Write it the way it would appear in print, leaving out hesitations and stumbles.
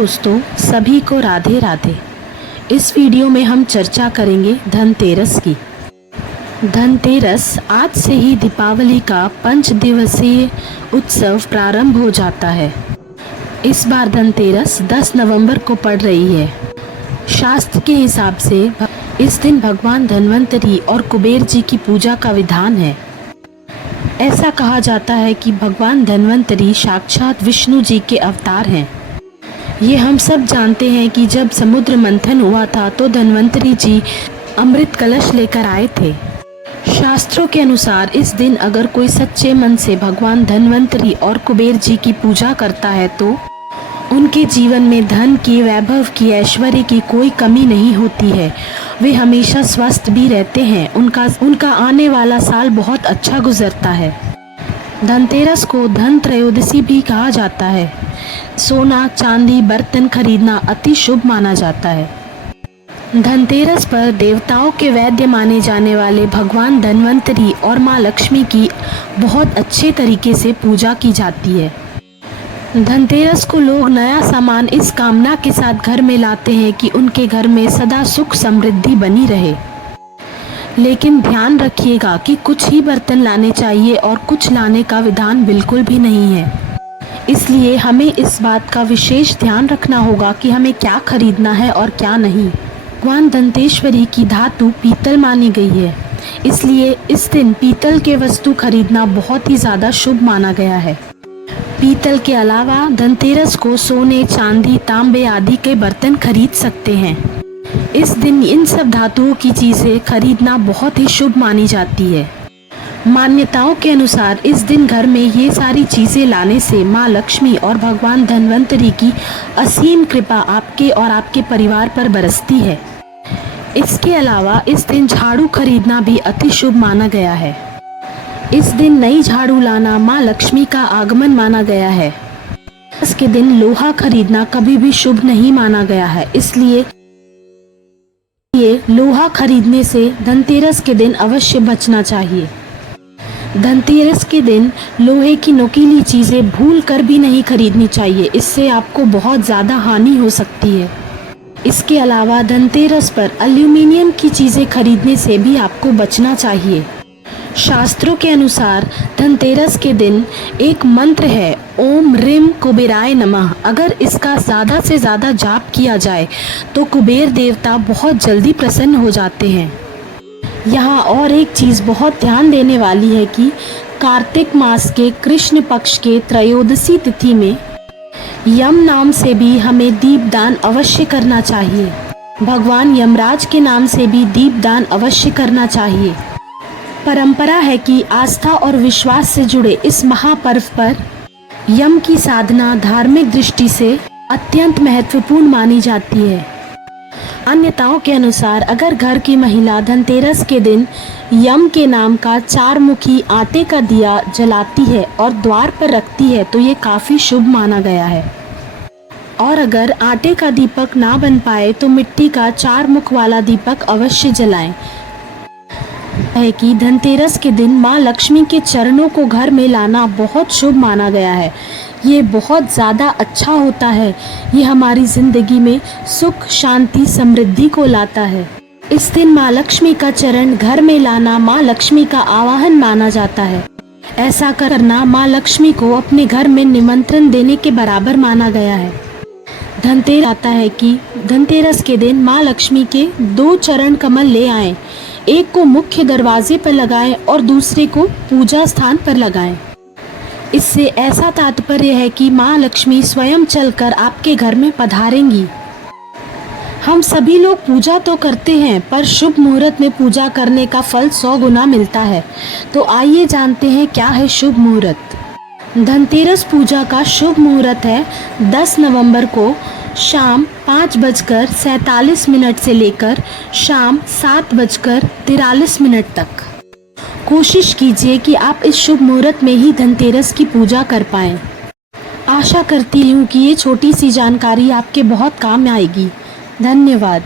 दोस्तों सभी को राधे राधे। इस वीडियो में हम चर्चा करेंगे धनतेरस की। धनतेरस आज से ही दीपावली का 5 दिवसीय उत्सव प्रारंभ हो जाता है। इस बार धनतेरस 10 नवंबर को पड़ रही है। शास्त्र के हिसाब से इस दिन भगवान धन्वंतरी और कुबेर जी की पूजा का विधान है। ऐसा कहा जाता है कि भगवान धन्वंतरी साक्षात विष्णु जी के अवतार हैं। ये हम सब जानते हैं कि जब समुद्र मंथन हुआ था तो धन्वंतरी जी अमृत कलश लेकर आए थे। शास्त्रों के अनुसार इस दिन अगर कोई सच्चे मन से भगवान धन्वंतरी और कुबेर जी की पूजा करता है तो उनके जीवन में धन की, वैभव की, ऐश्वर्य की कोई कमी नहीं होती है। वे हमेशा स्वस्थ भी रहते हैं। उनका आने वाला साल बहुत अच्छा गुजरता है। धनतेरस को धन त्रयोदशी भी कहा जाता है। सोना, चांदी, बर्तन खरीदना अति शुभ माना जाता है। धनतेरस पर देवताओं के वैद्य माने जाने वाले भगवान धन्वंतरी और माँ लक्ष्मी की बहुत अच्छे तरीके से पूजा की जाती है। धनतेरस को लोग नया सामान इस कामना के साथ घर में लाते हैं कि उनके घर में सदा सुख समृद्धि बनी रहे। लेकिन ध्यान रखिएगा कि कुछ ही बर्तन लाने चाहिए और कुछ लाने का विधान बिल्कुल भी नहीं है। इसलिए हमें इस बात का विशेष ध्यान रखना होगा कि हमें क्या खरीदना है और क्या नहीं। भगवान दंतेश्वरी की धातु पीतल मानी गई है, इसलिए इस दिन पीतल के वस्तु खरीदना बहुत ही ज़्यादा शुभ माना गया है। पीतल के अलावा धनतेरस को सोने, चांदी, तांबे आदि के बर्तन खरीद सकते हैं। इस दिन इन सब धातुओं की चीज़ें खरीदना बहुत ही शुभ मानी जाती है। मान्यताओं के अनुसार इस दिन घर में ये सारी चीज़ें लाने से माँ लक्ष्मी और भगवान धन्वंतरी की असीम कृपा आपके और आपके परिवार पर बरसती है। इसके अलावा इस दिन झाड़ू खरीदना भी अति शुभ माना गया है। इस दिन नई झाड़ू लाना माँ लक्ष्मी का आगमन माना गया है। इसके दिन लोहा खरीदना कभी भी शुभ नहीं माना गया है, इसलिए लोहा खरीदने से धनतेरस के दिन अवश्य बचना चाहिए। धनतेरस के दिन लोहे की नुकीली चीज़ें भूल कर भी नहीं खरीदनी चाहिए, इससे आपको बहुत ज़्यादा हानि हो सकती है। इसके अलावा धनतेरस पर एल्यूमिनियम की चीज़ें खरीदने से भी आपको बचना चाहिए। शास्त्रों के अनुसार धनतेरस के दिन एक मंत्र है, ओम ह्रीं कुबेराय नमः। अगर इसका ज़्यादा से ज़्यादा जाप किया जाए तो कुबेर देवता बहुत जल्दी प्रसन्न हो जाते हैं। यहाँ और एक चीज़ बहुत ध्यान देने वाली है कि कार्तिक मास के कृष्ण पक्ष के त्रयोदशी तिथि में यम नाम से भी हमें दीपदान अवश्य करना चाहिए। भगवान यमराज के नाम से भी दीपदान अवश्य करना चाहिए। परंपरा है कि आस्था और विश्वास से जुड़े इस महापर्व पर यम की साधना धार्मिक दृष्टि से अत्यंत महत्वपूर्ण मानी जाती है। अन्यताओं के अनुसार अगर घर की महिला धनतेरस के दिन यम के नाम का 4 मुखी आटे का दिया जलाती है और द्वार पर रखती है तो ये काफ़ी शुभ माना गया है। और अगर आटे का दीपक ना बन पाए तो मिट्टी का 4 मुख वाला दीपक अवश्य जलाएं। है कि धनतेरस के दिन माँ लक्ष्मी के चरणों को घर में लाना बहुत शुभ माना गया है। ये बहुत ज़्यादा अच्छा होता है। ये हमारी ज़िंदगी में सुख, शांति, समृद्धि को लाता है। इस दिन माँ लक्ष्मी का चरण घर में लाना माँ लक्ष्मी का आवाहन माना जाता है। ऐसा करना माँ लक्ष्मी को अपने घर में निमंत्रण देने के बराबर माना गया है। धनतेरस आता है कि धनतेरस के दिन माँ लक्ष्मी के 2 चरण कमल ले आएं। एक को मुख्य दरवाजे पर लगाएं और दूसरे को पूजा स्थान पर लगाएं। इससे ऐसा तात्पर्य है कि माँ लक्ष्मी स्वयं चलकर आपके घर में पधारेंगी। हम सभी लोग पूजा तो करते हैं पर शुभ मुहूर्त में पूजा करने का फल 100 गुना मिलता है। तो आइए जानते हैं क्या है शुभ मुहूर्त। धनतेरस पूजा का शुभ मुहूर्त है 10 नवंबर को शाम 5:47 से लेकर शाम 7:43 तक। कोशिश कीजिए कि आप इस शुभ मुहूर्त में ही धनतेरस की पूजा कर पाएं। आशा करती हूँ कि ये छोटी सी जानकारी आपके बहुत काम आएगी। धन्यवाद।